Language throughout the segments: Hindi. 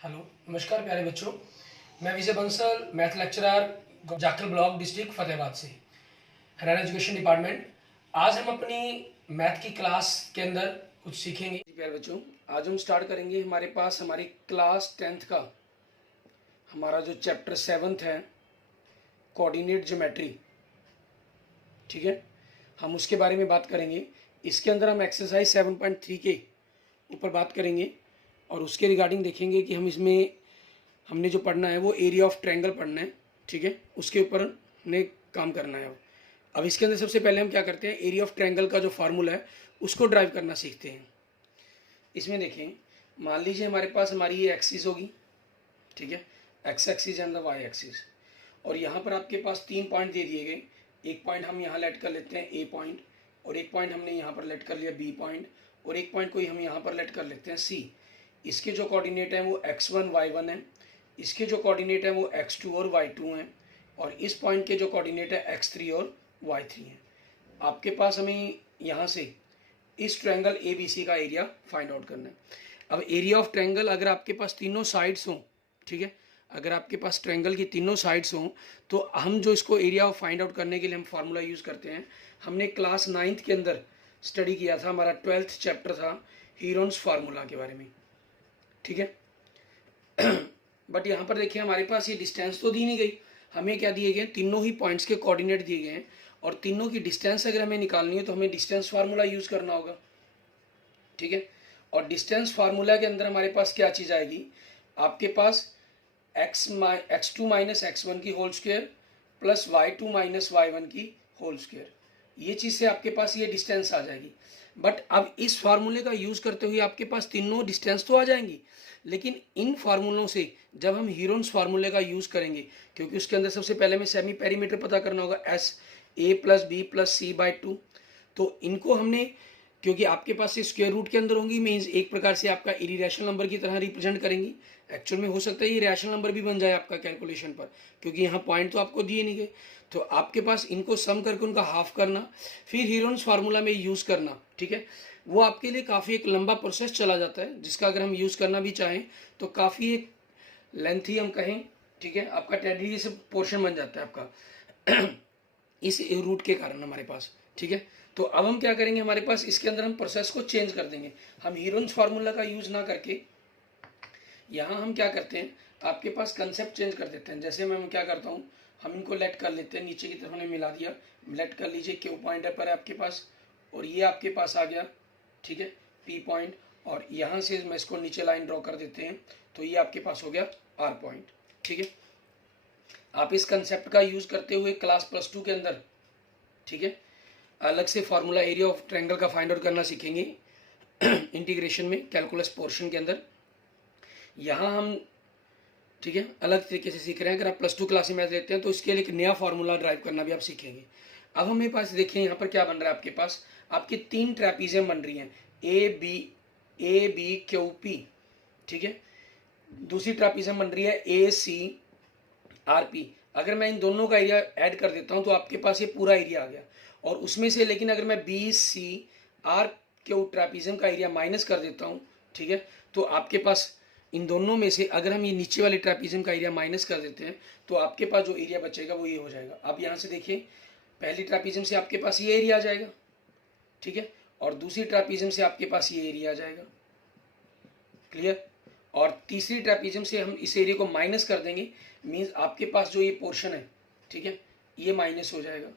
हेलो, नमस्कार प्यारे बच्चों। मैं Vijay Bansal, math lecturer, Jakhal block, district Fatehabad से, हरियाणा एजुकेशन डिपार्टमेंट। आज हम अपनी मैथ की क्लास के अंदर कुछ सीखेंगे। प्यारे बच्चों, आज हम स्टार्ट करेंगे हमारे पास हमारी क्लास 10th का हमारा जो चैप्टर 7th है, कोऑर्डिनेट ज्योमेट्री। ठीक है, हम उसके बारे में बात करेंगे। इसके अंदर हम एक्सरसाइज 7.3 के ऊपर बात करेंगे और उसके रिगार्डिंग देखेंगे कि हम इसमें हमने जो पढ़ना है वो एरिया ऑफ ट्रायंगल पढ़ना है। ठीक है, उसके ऊपर हमने काम करना है। अब इसके अंदर सबसे पहले हम क्या करते हैं, एरिया ऑफ ट्रायंगल का जो फार्मूला है उसको ड्राइव करना सीखते हैं। इसमें देखें, मान लीजिए हमारे पास हमारी ये एक्सिस होगी। ठीक है, X axis and the Y axis, और यहाँ पर आपके पास 3 पॉइंट दे दिए गए। एक पॉइंट हम यहाँ लेट कर लेते हैं ए पॉइंट, और एक पॉइंट हमने यहाँ पर लेट कर लिया बी पॉइंट, और एक पॉइंट कोई हम यहाँ पर लेट कर लेते हैं सी। इसके जो कोऑर्डिनेट हैं वो x1 y1 है, इसके जो कोऑर्डिनेट हैं वो x2 और y2 हैं, और इस पॉइंट के जो कोऑर्डिनेट है x3 और y3 हैं। आपके पास हमें यहाँ से इस ट्रायंगल ABC का एरिया फाइंड आउट करना है। अब एरिया ऑफ ट्रायंगल, अगर आपके पास तीनों साइड्स हों, ठीक है, अगर आपके पास ट्रायंगल की तीनों साइड्स हों, तो हम जो इसको एरिया फाइंड आउट करने के लिए हम फार्मूला यूज़ करते हैं। हमने क्लास 9th के अंदर स्टडी किया था, हमारा 12th चैप्टर था हीरोन्स फार्मूला के बारे में। ठीक है, बट यहाँ पर देखिए हमारे पास ये डिस्टेंस तो दी नहीं गई, हमें क्या दिए गए, तीनों ही पॉइंट्स के कोऑर्डिनेट दिए गए हैं, और तीनों की डिस्टेंस अगर हमें निकालनी है तो हमें डिस्टेंस फार्मूला यूज़ करना होगा। ठीक है, और डिस्टेंस फार्मूला के अंदर हमारे पास क्या चीज़ आएगी, आपके पास x2 माइनस x1 की whole square plus y2 minus y1 की होल स्क्वायर, ये चीज़ से आपके पास ये डिस्टेंस आ जाएगी। बट अब इस फार्मूले का यूज़ करते हुए आपके पास तीनों डिस्टेंस तो आ जाएंगी, लेकिन इन फार्मूलों से जब हम हीरोन्स फार्मूले का यूज़ करेंगे, क्योंकि उसके अंदर सबसे पहले हमें सेमी पेरीमीटर पता करना होगा, S A plus B plus C by 2। तो इनको हमने, क्योंकि आपके पास ये स्क्वायर रूट के अंदर होंगी, मीन्स एक प्रकार से आपका इरेशनल नंबर की तरह रिप्रेजेंट करेंगी। एक्चुअल में हो सकता है ये रैशनल नंबर भी बन जाए आपका कैलकुलेशन पर, क्योंकि यहाँ पॉइंट तो आपको दिए नहीं गए। तो आपके पास इनको सम करके उनका हाफ करना, फिर हीरोन्स फार्मूला में यूज़ करना। ठीक है, वो आपके लिए काफ़ी एक लंबा प्रोसेस चला जाता है, जिसका अगर हम यूज़ करना भी चाहें तो काफ़ी एक लेंथी हम कहें, ठीक है, आपका टेडी से पोर्शन बन जाता है आपका इस रूट के कारण हमारे पास। ठीक है, तो अब हम क्या करेंगे, हमारे पास इसके अंदर हम प्रोसेस को चेंज कर देंगे। हम हीरोन्स फार्मूला का यूज़ ना करके यहाँ हम क्या करते हैं, आपके पास कंसेप्ट चेंज कर देते हैं। जैसे मैं क्या करता हूँ, हम इनको लेट कर लेते हैं, नीचे की तरफ हमने मिला दिया, लेट कर लीजिए क्यू पॉइंट पर है आपके पास, और ये आपके पास आ गया। ठीक है, पी पॉइंट, और यहाँ से मैं इसको नीचे लाइन ड्रॉ कर देते हैं, तो ये आपके पास हो गया आर पॉइंट। ठीक है, आप इस कंसेप्ट का यूज़ करते हुए क्लास +2 के अंदर, ठीक है, अलग से फार्मूला एरिया ऑफ ट्रायंगल का फाइंड आउट करना सीखेंगे इंटीग्रेशन में, कैलकुलस पोर्शन के अंदर। यहाँ हम, ठीक है, अलग तरीके से सीख रहे हैं। अगर आप +2 क्लास में मैथ लेते हैं तो इसके लिए एक नया फार्मूला ड्राइव करना भी आप सीखेंगे। अब हमें पास देखिए यहाँ पर क्या बन रहा है, आपके पास आपकी 3 ट्रेपीजियम बन रही हैं, ए बी क्यू पी। ठीक है, दूसरी ट्रेपीजियम बन रही है ए सी आर पी। अगर मैं इन दोनों का एरिया ऐड कर देता हूँ तो आपके पास ये पूरा एरिया आ गया, और उसमें से लेकिन अगर मैं B C R Q trapezium का एरिया माइनस कर देता हूँ, ठीक है, तो आपके पास इन दोनों में से अगर हम ये नीचे वाले ट्रेपीजियम का एरिया माइनस कर देते हैं तो आपके पास जो एरिया बचेगा वो ये हो जाएगा। आप यहाँ से देखिए, पहली ट्रेपीजियम से आपके पास ये एरिया आ जाएगा, ठीक है, और दूसरी ट्रेपीजियम से आपके पास ये एरिया आ जाएगा। क्लियर, और तीसरी ट्रेपीजियम से हम इस एरिया को माइनस कर देंगे, मीन्स आपके पास जो ये पोर्शन है, ठीक है, ये माइनस हो जाएगा,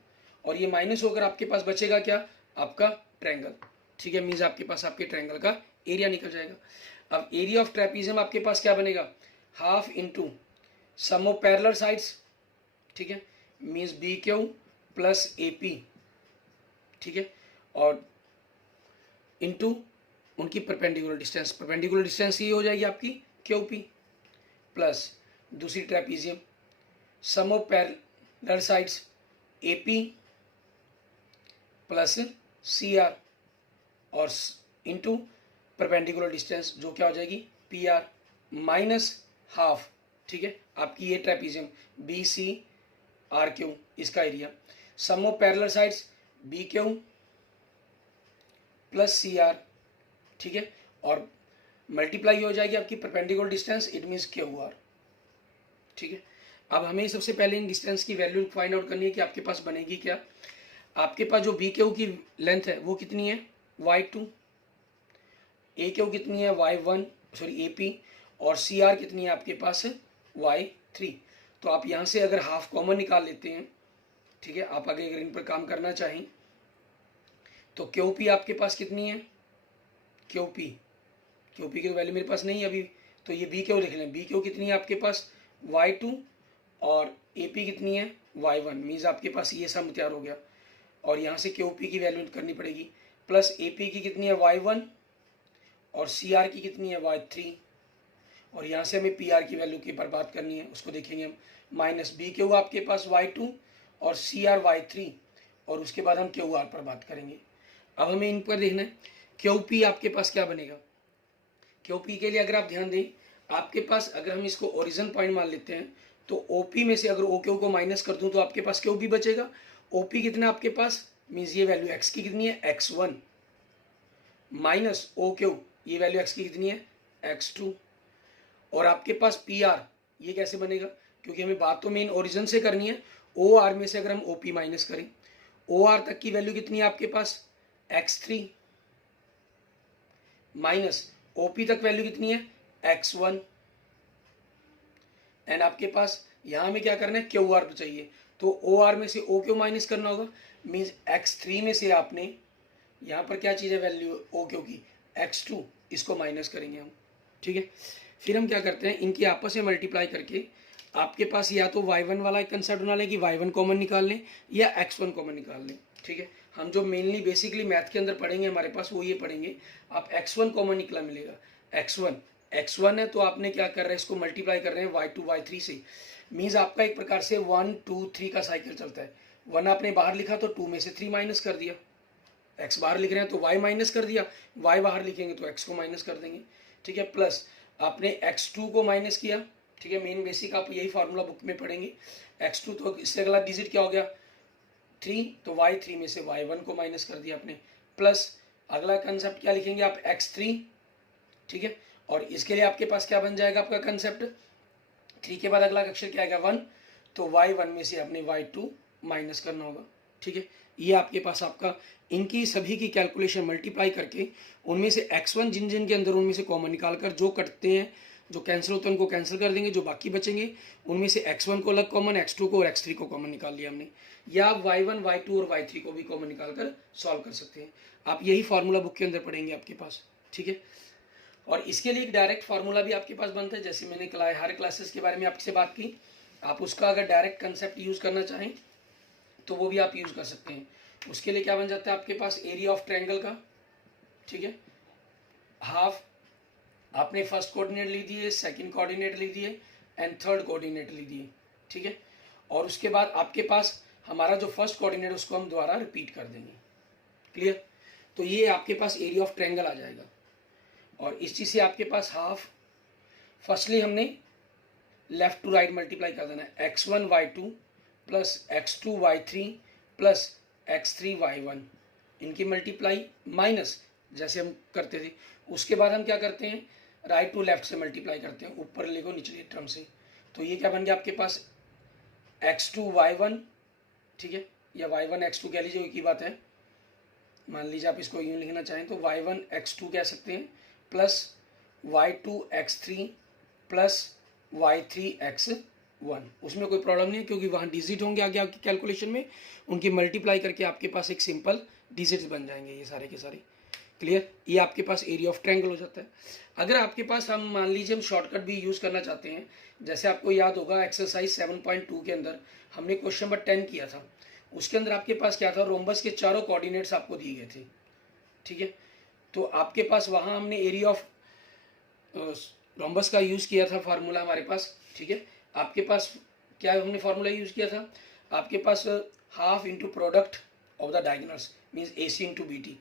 और ये माइनस होकर आपके पास बचेगा क्या, आपका ट्रायंगल। ठीक है, मीन्स आपके पास आपके ट्रायंगल का एरिया निकल जाएगा। अब एरिया ऑफ ट्रेपीजियम आपके पास क्या बनेगा, half into sum of parallel sides. ठीक है, means B Q plus A P. ठीक है, और इंटू उनकी परपेंडिकुलर डिस्टेंस, परपेंडिकुलर डिस्टेंस ये हो जाएगी आपकी क्यू पी, प्लस दूसरी trapezium sum of parallel sides A P plus C R, और इंटू परपेंडिकुलर डिस्टेंस जो क्या हो जाएगी पी आर माइनस हाफ। ठीक है, आपकी ये trapezium B C R Q, इसका area sum of parallel sides B Q plus C R. ठीक है, और मल्टीप्लाई हो जाएगी आपकी perpendicular distance, it means Q R. ठीक है, अब हमें सबसे पहले इन डिस्टेंस की वैल्यू फाइंड आउट करनी है कि आपके पास बनेगी क्या। आपके पास जो बी क्यू की लेंथ है वो कितनी है, y2, ए क्यू कितनी है, y1 सॉरी AP, और सी आर कितनी है आपके पास y3। तो आप यहाँ से अगर हाफ कॉमन निकाल लेते हैं, ठीक है, आप आगे अगर इन पर काम करना चाहें तो क्यू पी आपके पास कितनी है, क्यू पी की तो वैल्यू मेरे पास नहीं है अभी, तो ये बी क्यू लिख लें। बी क्यू कितनी है आपके पास y2, और ए पी कितनी है y1, मीन्स आपके पास ये सब तैयार हो गया। और यहाँ से क्यू पी की वैल्यू करनी पड़ेगी, प्लस ए पी की कितनी है y1, और सी आर की कितनी है y3, और यहाँ से हमें पी आर की वैल्यू की पर बात करनी है, उसको देखेंगे हम। माइनस बी क्यू आपके पास y2 और सी आर y3, और उसके बाद हम क्यू आर पर बात करेंगे। अब हमें इन पर देखना है क्यू पी आपके पास क्या बनेगा। क्यू पी के लिए अगर आप ध्यान दें, आपके पास अगर हम इसको ओरिजिन पॉइंट मान लेते हैं तो ओ पी में से अगर ओ क्यू को माइनस कर दूं तो आपके पास क्यू पी बचेगा। ओ पी कितना आपके पास, मीन्स ये वैल्यू एक्स की कितनी है x1, माइनस ओ क्यू, ये वैल्यू एक्स की कितनी है x2, और आपके पास पी आर ये कैसे बनेगा, क्योंकि हमें बात तो मेन ओरिजिन से करनी है। ओ आर में से अगर हम ओ पी माइनस करें, ओ आर तक की वैल्यू कितनी है आपके पास x3, माइनस ओ पी तक वैल्यू कितनी है x1, एंड आपके पास यहाँ हमें क्या करना है क्यू आर चाहिए, तो ओ आर में से ओ क्यू माइनस करना होगा, मीन्स x3 में से आपने यहाँ पर क्या चीज़ है वैल्यू ओ क्यू की x2, इसको माइनस करेंगे हम। ठीक है, फिर हम क्या करते हैं, इनकी आपस में मल्टीप्लाई करके आपके पास या तो y1 वाला एक कंसेप्ट बना लें कि y1 कॉमन निकाल लें या x1 कॉमन निकाल लें। ठीक है, हम जो मेनली बेसिकली मैथ के अंदर पढ़ेंगे हमारे पास वो ये पढ़ेंगे, आप x1 कॉमन निकला मिलेगा, x1 है तो आपने क्या कर रहे हैं, इसको मल्टीप्लाई कर रहे हैं y2 y3 से, मीन्स आपका एक प्रकार से 1 2 3 का साइकिल चलता है। 1 आपने बाहर लिखा तो 2 में से 3 माइनस कर दिया, x बाहर लिख रहे हैं तो y माइनस कर दिया, y बाहर लिखेंगे तो x को माइनस कर देंगे। ठीक है, प्लस आपने x2 को माइनस किया। ठीक है, मेन बेसिक आप यही फार्मूला बुक में पढ़ेंगे। x2 तो इससे अगला डिजिट क्या हो गया 3, तो y3 में से y1 को माइनस कर दिया आपने, प्लस अगला कंसेप्ट क्या लिखेंगे आप x3। ठीक है, और इसके लिए आपके पास क्या बन जाएगा आपका कंसेप्ट, 3 के बाद अगला अक्षर क्या आएगा 1, तो y1 में से आपने y2 माइनस करना होगा। ठीक है, ये आपके पास आपका इनकी सभी की कैलकुलेशन मल्टीप्लाई करके उनमें से x1 जिन जिन के अंदर उनमें से कॉमन निकाल कर जो कटते हैं, जो कैंसिल होते हैं उनको कैंसिल कर देंगे, जो बाकी बचेंगे उनमें से x1 को अलग कॉमन, x2 को और x3 को कॉमन निकाल लिया हमने, या आप y1 y2 और y3 को भी कॉमन निकाल कर सॉल्व कर सकते हैं। आप यही फार्मूला बुक के अंदर पढ़ेंगे आपके पास। ठीक है, और इसके लिए एक डायरेक्ट फार्मूला भी आपके पास बनता है, जैसे मैंने हर क्लासेस के बारे में आपसे बात की, आप उसका अगर डायरेक्ट कंसेप्ट यूज़ करना चाहें तो वो भी आप यूज़ कर सकते हैं। उसके लिए क्या बन जाता है आपके पास एरिया ऑफ ट्रायंगल का। ठीक है, हाफ आपने फर्स्ट कोऑर्डिनेट लिख दिए, सेकंड कोऑर्डिनेट लिख दिए एंड थर्ड कोऑर्डिनेट लिख दिए। ठीक है, और उसके बाद आपके पास हमारा जो फर्स्ट कोऑर्डिनेट उसको हम दोबारा रिपीट कर देंगे। क्लियर, तो ये आपके पास एरिया ऑफ ट्रायंगल आ जाएगा। और इस चीज़ से आपके पास हाफ, फर्स्टली हमने लेफ्ट टू राइट मल्टीप्लाई कर देना है, x1 y2 plus x2 y3 plus x3 y1, इनकी मल्टीप्लाई माइनस जैसे हम करते थे। उसके बाद हम क्या करते हैं, राइट टू लेफ्ट से मल्टीप्लाई करते हैं, ऊपर लिखो निचले टर्म से, तो ये क्या बन गया आपके पास x2 y1। ठीक है, या y1 x2 कह लीजिए, एक ही बात है। मान लीजिए आप इसको यूँ लिखना चाहें तो y1 x2 कह सकते हैं, plus y2 x3 plus y3 x1। उसमें कोई प्रॉब्लम नहीं है क्योंकि वहाँ डिजिट होंगे आगे आपकी कैलकुलेशन में, उनकी मल्टीप्लाई करके आपके पास एक सिंपल डिजिट्स बन जाएंगे ये सारे के सारे। क्लियर, ये आपके पास एरिया ऑफ ट्रायंगल हो जाता है। अगर आपके पास हम मान लीजिए हम शॉर्टकट भी यूज़ करना चाहते हैं, जैसे आपको याद होगा एक्सरसाइज 7.2 के अंदर हमने क्वेश्चन नंबर 10 किया था, उसके अंदर आपके पास क्या था, रोम्बस के चारों कोऑर्डिनेट्स आपको दिए गए थे। ठीक है, तो आपके पास वहाँ हमने एरिया ऑफ रोम्बस का यूज़ किया था फार्मूला हमारे पास। ठीक है, आपके पास क्या हमने फार्मूला यूज़ किया था, आपके पास half into product of the diagonals means AC into BT,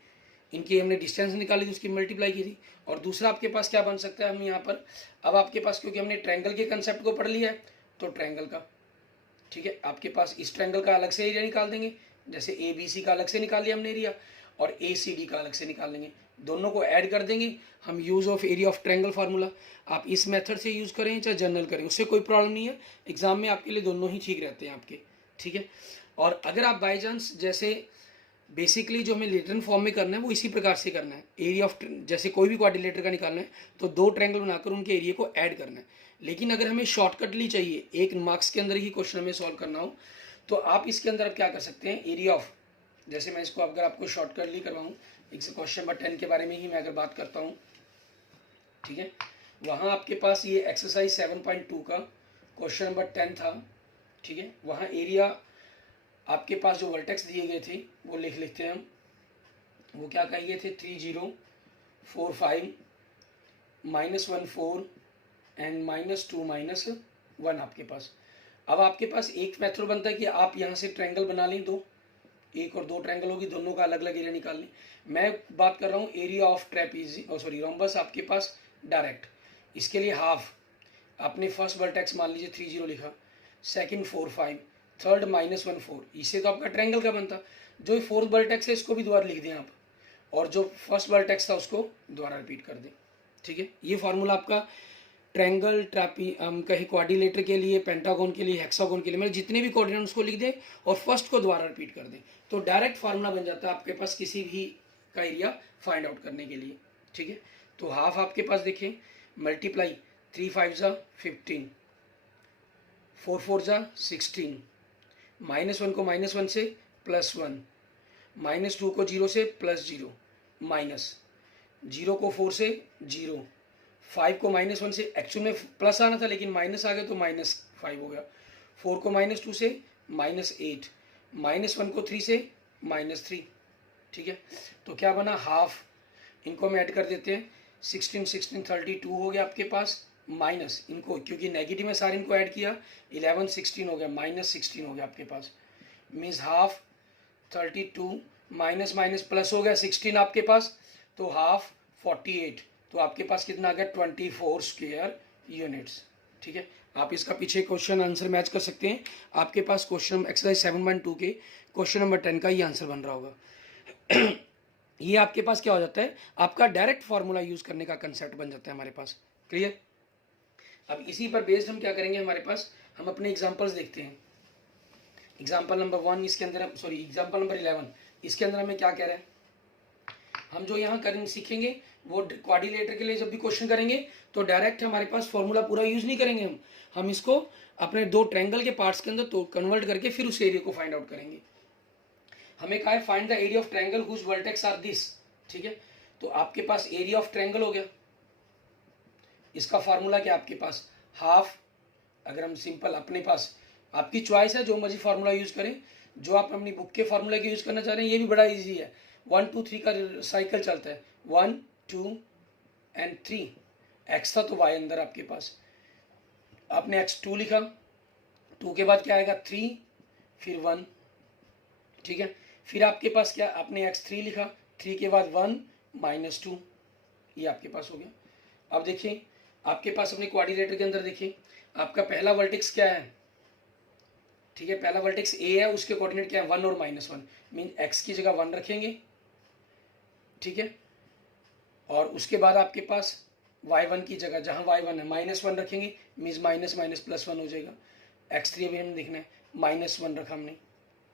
इनकी हमने डिस्टेंस निकाली थी, उसकी मल्टीप्लाई की थी। और दूसरा आपके पास क्या बन सकता है, हम यहाँ पर अब आपके पास क्योंकि हमने ट्रायंगल के कंसेप्ट को पढ़ लिया है तो ट्रायंगल का, ठीक है, आपके पास इस ट्रायंगल का अलग से एरिया निकाल देंगे, जैसे ABC का अलग से निकाल लिया हमने एरिया, और ACD का अलग से निकाल लेंगे, दोनों को ऐड कर देंगे। हम use of area of triangle formula, आप इस मेथड से यूज़ करें चाहे जनरल करें, उससे कोई प्रॉब्लम नहीं है। एग्जाम में आपके लिए दोनों ही ठीक रहते हैं आपके, ठीक है। और अगर आप बाई चांस जैसे बेसिकली जो हमें रिटर्न फॉर्म में करना है वो इसी प्रकार से करना है, एरिया ऑफ जैसे कोई भी क्वाड्रिलेटर का निकालना है तो दो ट्रायंगल बनाकर उनके एरिया को ऐड करना है। लेकिन अगर हमें शॉर्टकटली चाहिए, एक मार्क्स के अंदर ही क्वेश्चन हमें सॉल्व करना हो, तो आप इसके अंदर आप क्या कर सकते हैं, एरिया ऑफ, जैसे मैं इसको अगर आपको शॉर्टकटली करवाऊँ, क्वेश्चन नंबर 10 के बारे में ही मैं अगर बात करता हूँ, ठीक है। वहाँ आपके पास ये एक्सरसाइज 7.2 का क्वेश्चन नंबर 10 था, ठीक है। वहाँ एरिया आपके पास जो वर्टेक्स दिए गए थे वो लिख लेते हैं हम। वो क्या कहे गए थे, 3045 -14 एंड -2 -1 आपके पास। अब आपके पास एक मेथड बनता है कि आप यहाँ से ट्रायंगल बना लें, दो, एक और दो ट्रायंगल होगी, दोनों का अलग अलग एरिया निकाल लें। मैं बात कर रहा हूँ एरिया ऑफ ट्रेपीजी रोम्बस आपके पास डायरेक्ट। इसके लिए हाफ, आपने फर्स्ट वर्टेक्स मान लीजिए 30 लिखा, सेकंड 45, थर्ड -14, इससे तो आपका ट्रायंगल का बनता। जो फोर्थ वर्टेक्स है इसको भी दोबारा लिख दें आप, और जो फर्स्ट वर्टेक्स था उसको दोबारा रिपीट कर दें, ठीक है। ये फार्मूला आपका ट्रायंगल, ट्रापी कहीं क्वाड्रिलेटर के लिए, पेंटागन के लिए, हेक्सागन के लिए, मतलब जितने भी कोऑर्डिनेट उसको लिख दें और फर्स्ट को दोबारा रिपीट कर दें, तो डायरेक्ट फार्मूला बन जाता है आपके पास किसी भी का एरिया फाइंड आउट करने के लिए, ठीक है। तो हाफ आपके पास देखें, मल्टीप्लाई 3 5 जा 15, 4 4 जा 16, -1 को -1 से +1, -2 को 0 से +0, माइनस 0 को 4 से 0, 5 को -1 से, एक्चुअल में प्लस आना था लेकिन माइनस आ गया तो -5 हो गया, 4 को -2 से -8, -1 को 3 से -3, ठीक है। तो क्या बना, हाफ, इनको हम ऐड कर देते हैं, 16 16 32 हो गया आपके पास, माइनस इनको क्योंकि नेगेटिव में सारे इनको ऐड किया, 11 16 हो गया, -16 हो गया आपके पास, means half 32 minus minus plus हो गया 16 आपके पास, तो हाफ 48, तो आपके पास कितना आ गया 24 स्क्वायर यूनिट्स, ठीक है। आप इसका पीछे क्वेश्चन आंसर मैच कर सकते हैं, आपके पास क्वेश्चन एक्सरसाइज 7.2 के क्वेश्चन नंबर 10 का ही आंसर बन रहा होगा। ये आपके पास क्या हो जाता है, आपका डायरेक्ट फार्मूला यूज करने का कंसेप्ट बन जाता है हमारे पास, क्लियर। अब इसी पर बेस्ड हम क्या करेंगे, हमारे पास हम अपने एग्जांपल्स देखते हैं। एग्जांपल नंबर 1 इसके अंदर, एग्जांपल नंबर 11 इसके अंदर हमें क्या कह रहा है, हम जो यहाँ करेंगे सीखेंगे वो क्वाड्रिलेटर के लिए जब भी क्वेश्चन करेंगे तो डायरेक्ट हमारे पास फॉर्मूला पूरा यूज नहीं करेंगे, हम इसको अपने दो ट्रायंगल के पार्ट्स के अंदर तो कन्वर्ट करके फिर उस एरिया को फाइंड आउट करेंगे। हमें कहा है find the area of triangle whose vertex are this, ठीक है। तो आपके पास एरिया ऑफ ट्रायंगल हो गया, इसका फार्मूला क्या आपके पास, हाफ, अगर हम सिंपल अपने पास, आपकी चॉइस है जो मर्जी फार्मूला यूज करें, जो आप अपनी बुक के फार्मूला के यूज करना चाह रहे हैं ये भी बड़ा इजी है, 1 2 3 का साइकिल चलता है, 1 2 एंड 3, एक्स था तो वाई अंदर आपके पास, आपने x2 लिखा, 2 के बाद क्या आएगा 3, फिर 1, ठीक है। फिर आपके पास क्या, आपने x3 लिखा, 3 के बाद 1 -2, ये आपके पास हो गया। अब देखिए आपके पास अपने क्वाड्रिलेटर के अंदर देखिए, आपका पहला वर्टेक्स क्या है, ठीक है, पहला वर्टेक्स a है, उसके कोऑर्डिनेट क्या है 1 और -1, मीन x की जगह 1 रखेंगे, ठीक है। और उसके बाद आपके पास y1 की जगह जहां y1 है -1 रखेंगे, मीन्स माइनस माइनस +1 हो जाएगा। x3 अभी हमें देखना है, -1 रखा हमने,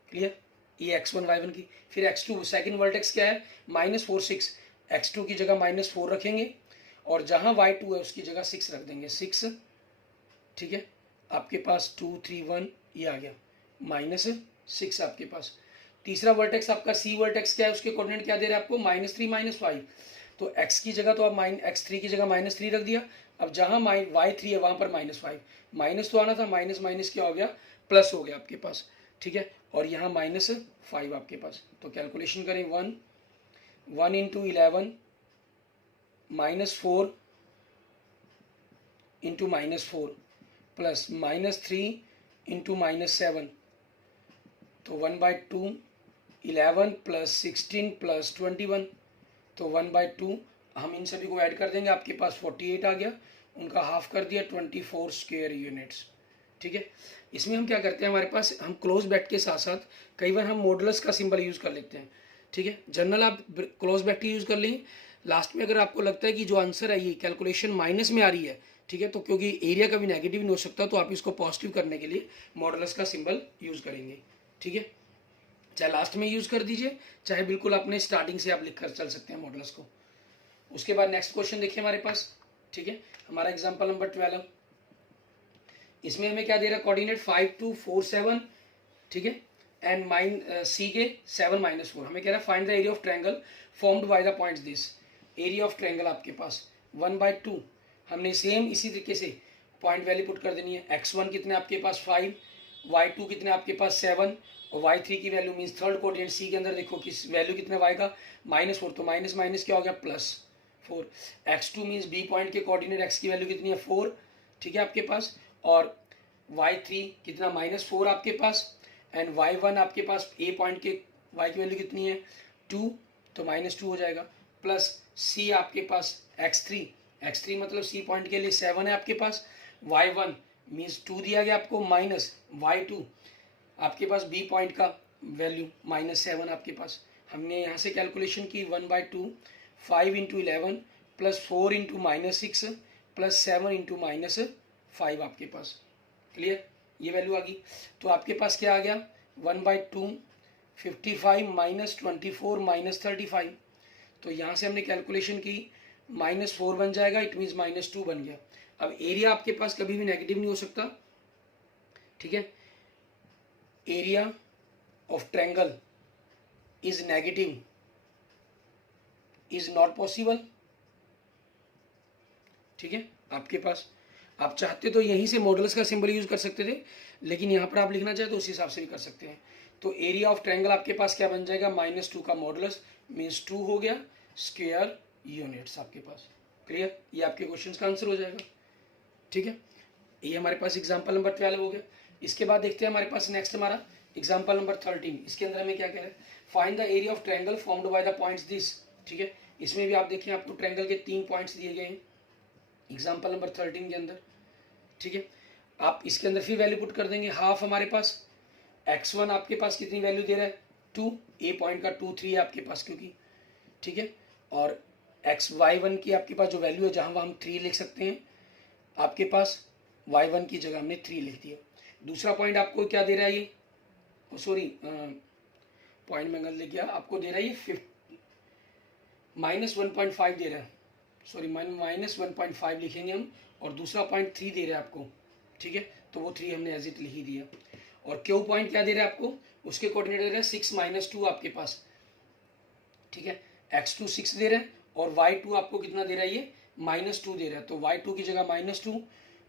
क्लियर, ये x1 y1 की। फिर x2 सेकंड वर्टेक्स क्या है -4 6, x2 की जगह -4 रखेंगे और जहां y2 है उसकी जगह 6 रख देंगे, 6, ठीक है। आपके पास 2 3 1 ये आ गया, -6 आपके पास। तीसरा वर्टेक्स आपका सी वर्टेक्स क्या है, उसके कोऑर्डिनेट क्या दे रहे हैं आपको -3 -5, तो x की जगह तो आप x3 की जगह -3 रख दिया, अब जहां y3 है वहां पर -5, माइनस तो आना था, माइनस माइनस क्या हो गया प्लस हो गया आपके पास, ठीक है। और यहाँ -5 आपके पास, तो कैलकुलेशन करें 1 × 11 -4 × -4 प्लस -3 × -7, तो 1/2, 11 + 16 + 21, तो 1/2, हम इन सभी को ऐड कर देंगे, आपके पास 48 आ गया, उनका हाफ कर दिया 24 स्क्वायर यूनिट्स, ठीक है। इसमें हम क्या करते हैं, हमारे पास हम क्लोज ब्रैकेट के साथ साथ कई बार हम मॉडुलस का सिंबल यूज़ कर लेते हैं, ठीक है। जनरल आप क्लोज ब्रैकेट यूज़ कर लें, लास्ट में अगर आपको लगता है कि जो आंसर है ये कैलकुलेशन माइनस में आ रही है, ठीक है, तो क्योंकि एरिया कभी नेगेटिव नहीं हो सकता, तो आप इसको पॉजिटिव करने के लिए मॉडुलस का सिंबल यूज करेंगे, ठीक है। चाहे लास्ट में यूज कर दीजिए, चाहे बिल्कुल अपने स्टार्टिंग से आप लिख कर चल सकते हैं मॉडुलस को। उसके बाद नेक्स्ट क्वेश्चन देखिए हमारे पास, ठीक है, हमारा एग्जाम्पल नंबर 12। इसमें हमें क्या दे रहा है, कोऑर्डिनेट 5 2 4 7, ठीक है, एंड सी के 7 -4। हमें कह रहा है find the area of triangle formed by the points this. Area of triangle आपके पास 1/2, हमने सेम इसी तरीके से पॉइंट वैल्यू पुट कर देनी है। x1 कितने आपके पास 5, y2 कितने आपके पास 7, और y3 की वैल्यू मीन्स थर्ड कोऑर्डिनेट सी के अंदर देखो कि वैल्यू कितने y का -4, तो माइनस माइनस क्या हो गया +4। x2 मीन्स b पॉइंट के कोऑर्डिनेट x की वैल्यू कितनी है 4, ठीक है आपके पास, और y3 कितना -4 आपके पास, एंड y1 आपके पास a पॉइंट के y की वैल्यू कितनी है 2, तो -2 हो जाएगा, प्लस c आपके पास x3 मतलब c पॉइंट के लिए 7 है आपके पास, y1 मीन्स 2 दिया गया आपको, माइनस y2 आपके पास b पॉइंट का वैल्यू -7 आपके पास। हमने यहाँ से कैलकुलेशन की 1/2 5 × 11 प्लस 4 × -6 प्लस 7 × -5 आपके पास। क्लियर, ये वैल्यू आ गई। तो आपके पास क्या आ गया 1/2 55 -24 -35। तो यहाँ से हमने कैलकुलेशन की -4 बन जाएगा, इट मीन्स -2 बन गया। अब एरिया आपके पास कभी भी नेगेटिव नहीं हो सकता, ठीक है। Area of triangle is negative is not possible, ठीक है। आपके पास आप चाहते तो यहीं से मॉडुलस का सिंबल यूज कर सकते थे, लेकिन यहाँ पर आप लिखना चाहे तो उस हिसाब से भी कर सकते हैं। तो एरिया ऑफ ट्रायंगल आपके पास क्या बन जाएगा, -2 का मॉडुलस मीन्स 2 हो गया स्क्वायर यूनिट्स आपके पास। क्लियर, ये आपके क्वेश्चन का आंसर हो जाएगा, ठीक है। ये हमारे पास एग्जाम्पल नंबर 12 हो गया। इसके बाद देखते हैं हमारे पास नेक्स्ट हमारा एग्जाम्पल नंबर 13। इसके अंदर हमें क्या कह रहा है, find the area of triangle formed by the points this, ठीक है। इसमें भी आप देखिए आपको ट्रायंगल के 3 पॉइंट्स दिए गए हैं एग्जाम्पल नंबर 13 के अंदर, ठीक है। आप इसके अंदर फिर वैल्यू पुट कर देंगे, हाफ हमारे पास x1 आपके पास कितनी वैल्यू दे रहा है 2, a पॉइंट का 2 3 है आपके पास क्योंकि, ठीक है, और y1 की आपके पास जो वैल्यू है जहाँ वहाँ हम 3 लिख सकते हैं, आपके पास y1 की जगह हमने 3 लिख दिया। दूसरा पॉइंट आपको क्या दे रहा है ये, सॉरी पॉइंट में गलत लिख गया, आपको दे रहा है ये -1.5 दे रहा है, सॉरी -1.5 लिखेंगे हम, और दूसरा पॉइंट 3 दे रहा है आपको, ठीक है, तो वो 3 हमने एज इट लिख ही दिया। और क्यू पॉइंट क्या दे रहा है आपको, उसके कोऑर्डिनेट दे रहा है 6 -2 आपके पास, ठीक है। x2 6 दे रहा है और y2 आपको कितना दे रहा है, ये -2 दे रहा है, तो y2 की जगह -2,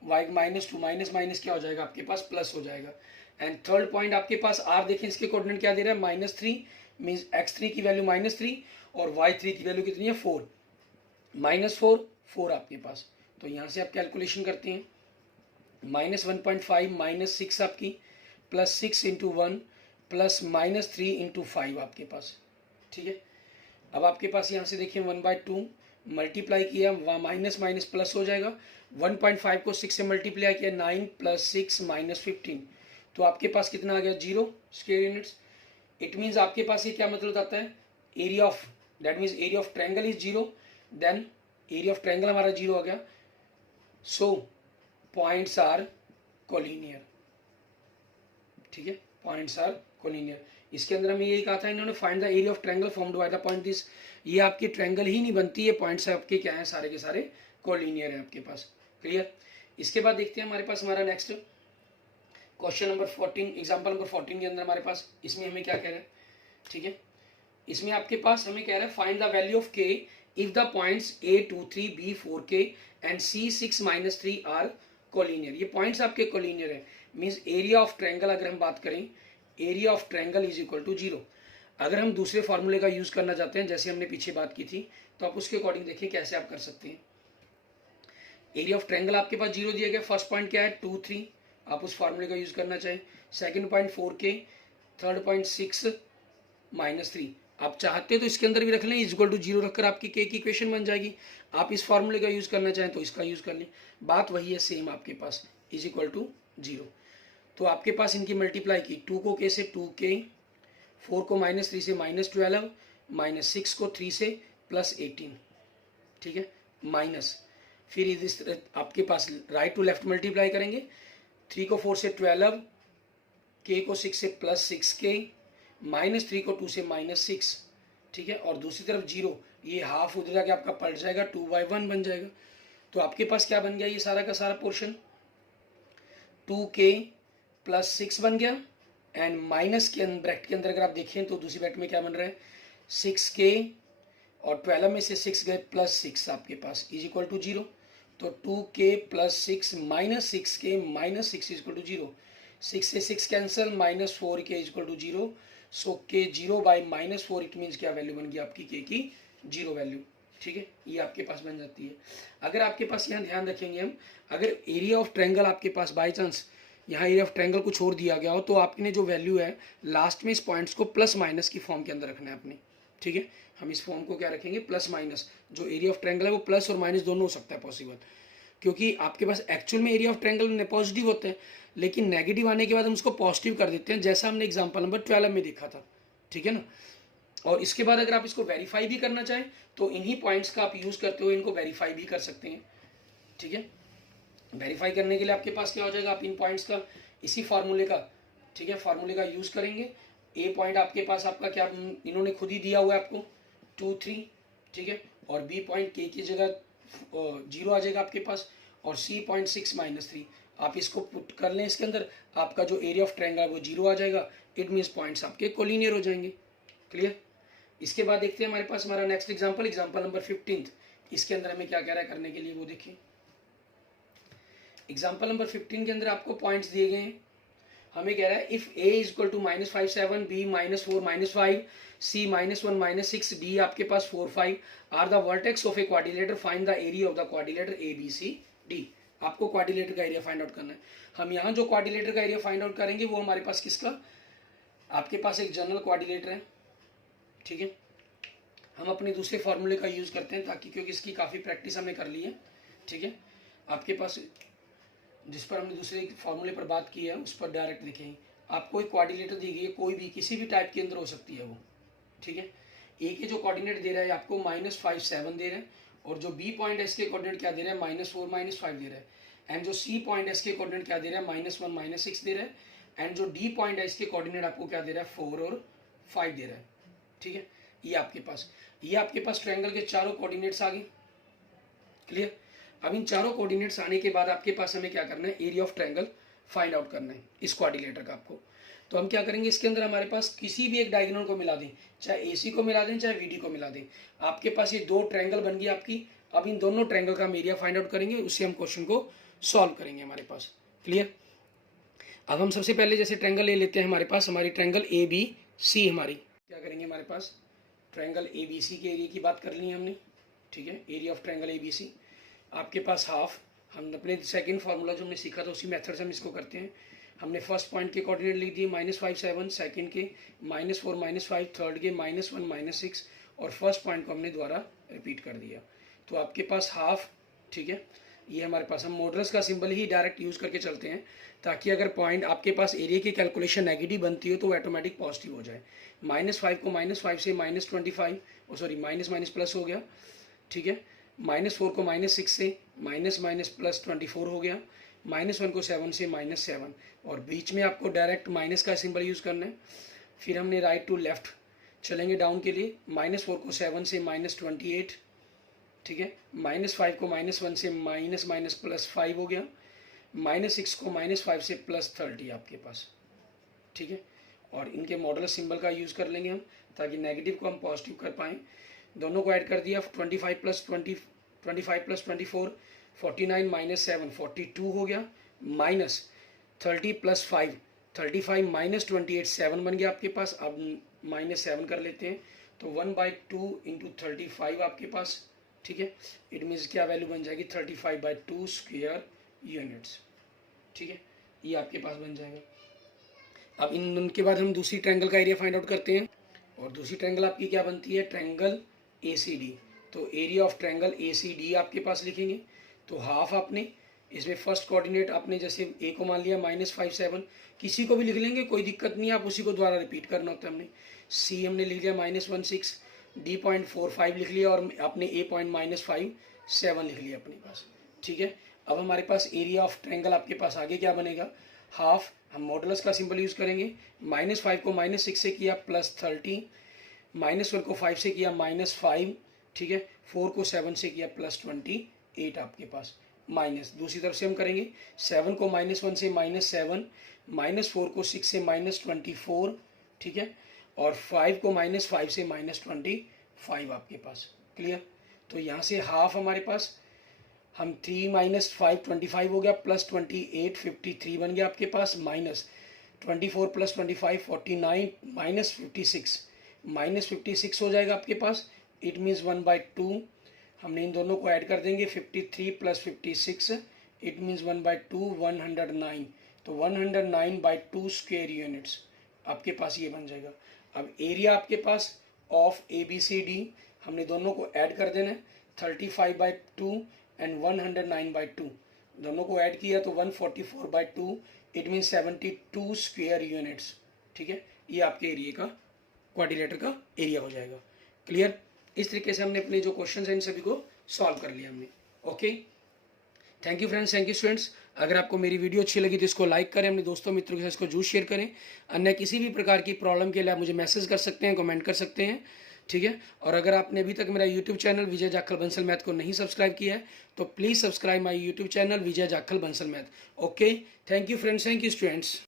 y -2 माइनस माइनस क्या हो जाएगा आपके पास प्लस हो जाएगा। एंड थर्ड पॉइंट आपके पास r देखें, इसके कोऑर्डिनेट क्या दे रहा है -3 मीन्स x3 की वैल्यू -3 और y3 की वैल्यू कितनी है 4, -4 आपके पास। तो यहाँ से आप कैलकुलेशन करते हैं, -1.5 -6 आपकी प्लस 6 × 1 प्लस -3 × 5 आपके पास, ठीक है। अब आपके पास यहाँ से देखिए 1/2 मल्टीप्लाई किया, माइनस माइनस प्लस हो जाएगा, 1.5 को 6 से मल्टीप्लाई किया 9 + 6 -15, तो आपके पास कितना आ गया 0 स्क्वायर यूनिट्स। इट मीन्स आपके पास ये क्या मतलब आता है, area of, that means area of triangle is 0, then area of triangle हमारा 0 आ गया, सो पॉइंट्स आर कोलिनियर, ठीक है, पॉइंट्स आर कोलिनियर। इसके अंदर हमें यही कहा था इन्होंने, find the area of triangle formed by the point this. ये आपकी ट्रायंगल ही नहीं बनती, ये पॉइंट्स आपके क्या है, सारे के सारे कोलिनियर है आपके पास। क्लियर। इसके बाद देखते हैं हमारे पास हमारा next question number 14, example number 14 के अंदर हमारे पास इसमें हमें क्या कह रहा है, ठीक है। इसमें आपके पास हमें कह रहा है find the value of k if the points a 2 3 b 4 k and c 6 -3 are collinear. ये पॉइंट्स आपके कोलिनियर है, मीन्स एरिया ऑफ ट्रायंगल अगर हम बात करें, area of triangle is equal to 0। अगर हम दूसरे फॉर्मूले का यूज करना चाहते हैं, जैसे हमने पीछे बात की थी, तो आप उसके अकॉर्डिंग देखिए कैसे आप कर सकते हैं। एरिया ऑफ ट्रायंगल आपके पास 0 दिया गया, फर्स्ट पॉइंट क्या है 2 3, आप उस फार्मूले का यूज करना चाहें, second point 4k, third point 6 -3। आप चाहते तो इसके अंदर भी रख लें, इज इक्वल टू 0 रखकर आपकी k की इक्वेशन बन जाएगी। आप इस फार्मूले का यूज करना चाहें तो इसका यूज कर लें, बात वही है सेम आपके पास, इज इक्वल टू 0। तो आपके पास इनकी मल्टीप्लाई की, 2 को k से 2k, 4 को -3 से -12, -6 को 3 से +18, ठीक है, माइनस, फिर इस आपके पास राइट टू लेफ्ट मल्टीप्लाई करेंगे, 3 को 4 से 12, के को 6 से प्लस 6k, -3 को 2 से -6, ठीक है, और दूसरी तरफ 0, ये हाफ उधर जाके आपका पलट जाएगा, 2/1 बन जाएगा। तो आपके पास क्या बन गया, ये सारा का सारा पोर्शन 2k प्लस 6 बन गया, एंड माइनस के ब्रैकेट के अंदर अगर आप देखें तो दूसरी ब्रैकेट में क्या बन रहा है, 6k, और 12 में से 6 गए प्लस 6 आपके पास इज इक्वल टू 0। तो 2k plus 6 minus 6k minus 6 is equal to 0, 6 से 6 cancel, -4k is equal to 0। So k 0/-4, it means क्या वैल्यू बन गई आपकी k की 0 वैल्यू, ठीक है, ये आपके पास बन जाती है। अगर आपके पास यहाँ ध्यान रखेंगे हम, अगर एरिया ऑफ ट्रायंगल आपके पास बाई चांस यहाँ एरिया ऑफ ट्रायंगल कुछ और दिया गया हो, तो आपने जो वैल्यू है लास्ट में इस पॉइंट्स को प्लस माइनस की फॉर्म के अंदर रखना है अपने, ठीक है। हम इस फॉर्म को क्या रखेंगे, प्लस माइनस, जो एरिया ऑफ ट्रायंगल है वो प्लस और माइनस दोनों हो सकता है पॉसिबल, क्योंकि आपके पास एक्चुअल में एरिया ऑफ ट्रायंगल पॉजिटिव होते हैं, लेकिन नेगेटिव आने के बाद हम उसको पॉजिटिव कर देते हैं, जैसा हमने एग्जाम्पल नंबर 12 में देखा था, ठीक है ना। और इसके बाद अगर आप इसको वेरीफाई भी करना चाहें तो इन्हीं पॉइंट्स का आप यूज़ करते हुए इनको वेरीफाई भी कर सकते हैं, ठीक है। वेरीफाई करने के लिए आपके पास क्या हो जाएगा, आप इन पॉइंट्स का इसी फार्मूले का, ठीक है, फार्मूले का यूज़ करेंगे। ए पॉइंट आपके पास आपका क्या इन्होंने खुद ही दिया हुआ है आपको 2, 3, ठीक है, और बी पॉइंट के की जगह 0 आ जाएगा आपके पास, और सी पॉइंट 6 -3, आप इसको पुट कर लें इसके अंदर, आपका जो एरिया ऑफ ट्रायंगल है वो 0 आ जाएगा, इट मीन्स पॉइंट्स आपके कोलिनियर हो जाएंगे। क्लियर। इसके बाद देखते हैं हमारे पास हमारा नेक्स्ट एग्जांपल, एग्जांपल नंबर 15। इसके अंदर हमें क्या कह रहा है करने के लिए वो देखिए। एग्जांपल नंबर 15 के अंदर आपको पॉइंट्स दिए गए हैं, हमें कह रहा है if a is equal to -5 7, b -4 -5, c -1 -6, d आपके पास 4 5 are the vertex of a quadrilateral, find the area of the quadrilateral A B C D. आपको क्वाड्रिलेटर का एरिया फाइंड आउट करना है। हम यहाँ जो क्वाड्रिलेटर का एरिया फाइंड आउट करेंगे वो हमारे पास किसका, आपके पास एक जनरल क्वाड्रिलेटर है, ठीक है। हम अपने दूसरे फार्मूले का यूज़ करते हैं ताकि, क्योंकि इसकी काफ़ी प्रैक्टिस हमने कर ली है, ठीक है। आपके पास जिस पर हमने दूसरे फार्मूले पर बात की है उस पर डायरेक्ट देखें, आपको एक क्वाड्रिलेटर दी गई है, कोई भी किसी भी टाइप के अंदर हो सकती है वो, ठीक है। ए के जो कोऑर्डिनेट दे रहा है आपको -5 7 दे रहा है, और जो बी पॉइंट है इसके कोऑर्डिनेट क्या दे रहा है, -4 -5 दे रहा है, एंड जो सी पॉइंट है इसके कोऑर्डिनेट क्या दे रहा है, -1 -6 दे रहा है, एंड जो डी पॉइंट है इसके कोऑर्डिनेट आपको क्या दे रहा है, 4 और 5 दे रहा है, ठीक है। ये आपके पास ट्रायंगल के चारों कोऑर्डिनेट्स आ गए। क्लियर। अब इन चारों कोऑर्डिनेट्स आने के बाद आपके पास हमें क्या करना है, area of triangle find out करना है इस क्वाड्रिलेटर का आपको। तो हम क्या करेंगे, इसके अंदर हमारे पास किसी भी एक डायगोनल को मिला दें, चाहे AC को मिला दें चाहे VD को मिला दें, आपके पास ये दो ट्रायंगल बन गई आपकी। अब इन दोनों ट्रायंगल का हम एरिया फाइंड आउट करेंगे, उससे हम क्वेश्चन को सॉल्व करेंगे हमारे पास। क्लियर। अब हम सबसे पहले जैसे ट्रायंगल ले लेते हैं, हमारे पास हमारी ट्रायंगल ABC, हमारी क्या करेंगे, हमारे पास ट्रायंगल ABC के एरिया की बात कर ली हमने, ठीक है। एरिया ऑफ ट्रायंगल ABC आपके पास हाफ, हम अपने सेकंड फार्मूला जो हमने सीखा था उसी मेथड से हम इसको करते हैं। हमने फर्स्ट पॉइंट के कोऑर्डिनेट लिख दिए -5 7, सेकंड के -4 -5, थर्ड के -1 -6, और फर्स्ट पॉइंट को हमने दोबारा रिपीट कर दिया। तो आपके पास हाफ, ठीक है, ये हमारे पास, हम मॉडुलस का सिंबल ही डायरेक्ट यूज़ करके चलते हैं ताकि अगर पॉइंट आपके पास एरिया की कैलकुलेशन नेगेटिव बनती हो तो वो ऑटोमेटिक पॉजिटिव हो जाए। -5 को -5 से -25, सॉरी माइनस प्लस हो गया, ठीक है। -4 को -6 से -+24 हो गया, -1 को 7 से -7, और बीच में आपको डायरेक्ट माइनस का सिंबल यूज़ करना है। फिर हमने राइट टू लेफ्ट चलेंगे डाउन के लिए, -4 को 7 से -28, ठीक है। -5 को -1 से +5 हो गया, -6 को -5 से +30 आपके पास, ठीक है। और इनके मॉडुलस सिंबल का यूज़ कर लेंगे हम ताकि नेगेटिव को हम पॉजिटिव कर पाएँ। दोनों को ऐड कर दिया, 25 + 24 49 - 7 42 हो गया, -30 + 5 35 -28 7 बन गया आपके पास। अब -7 कर लेते हैं तो 1/2 × 35 आपके पास, ठीक है। इट मीन्स क्या वैल्यू बन जाएगी, 35/2 स्क्वायर यूनिट्स, ठीक है, ये आपके पास बन जाएगा। अब इनके बाद हम दूसरी ट्रायंगल का एरिया फाइंड आउट करते हैं, और दूसरी ट्रायंगल आपकी क्या बनती है, ट्रायंगल ACD। तो एरिया ऑफ ट्रायंगल ACD आपके पास लिखेंगे, तो हाफ आपने इसमें फर्स्ट कोऑर्डिनेट आपने जैसे A को मान लिया -5 7, किसी को भी लिख लेंगे कोई दिक्कत नहीं है, आप उसी को दोबारा रिपीट करना होता है हमने। C हमने लिख लिया -1 6, D.45 लिख लिया और आपने A.-5 7 लिख लिया अपने पास, ठीक है। अब हमारे पास एरिया ऑफ ट्रायंगल आपके पास आगे क्या बनेगा, हाफ, हम मॉडुलस का सिंबल यूज़ करेंगे। -5 को -6 से किया +30, -1 को 5 से किया -5, ठीक है। 4 को 7 से किया +28 आपके पास, माइनस दूसरी तरफ से हम करेंगे 7 को -1 से -7, -4 को 6 से -24, ठीक है, और 5 को -5 से -25 आपके पास, क्लियर। तो यहाँ से हाफ हमारे पास, हम 3 - 5 25 हो गया, +28 53 बन गया आपके पास, -24 + 25 49, -56 हो जाएगा आपके पास। इट मीन्स 1/2, हमने इन दोनों को ऐड कर देंगे, 53 + 56, इट मीन्स 1/2 109, तो 109/2 स्क्वायर यूनिट्स आपके पास ये बन जाएगा। अब एरिया आपके पास ऑफ ABCD, हमने दोनों को ऐड कर देना है, 35/2 एंड 109/2, दोनों को ऐड किया तो 144/2, इट मीन 72 स्क्वायर यूनिट्स, ठीक है। ये आपके एरिया का, क्वाड्रिलेटर का एरिया हो जाएगा, क्लियर। इस तरीके से हमने अपने जो क्वेश्चन हैं इन सभी को सॉल्व कर लिया हमने, okay. Thank you friends, thank you students. अगर आपको मेरी वीडियो अच्छी लगी तो इसको लाइक करें, अपने दोस्तों मित्रों के साथ इसको जरूर शेयर करें। अन्य किसी भी प्रकार की प्रॉब्लम के लिए आप मुझे मैसेज कर सकते हैं, कमेंट कर सकते हैं, ठीक है। और अगर आपने अभी तक मेरा यूट्यूब चैनल विजय जाखल बंसल मैथ को नहीं सब्सक्राइब किया है तो please subscribe my YouTube channel Vijay Jakhal Bansal math, okay. Thank you friends, thank you students.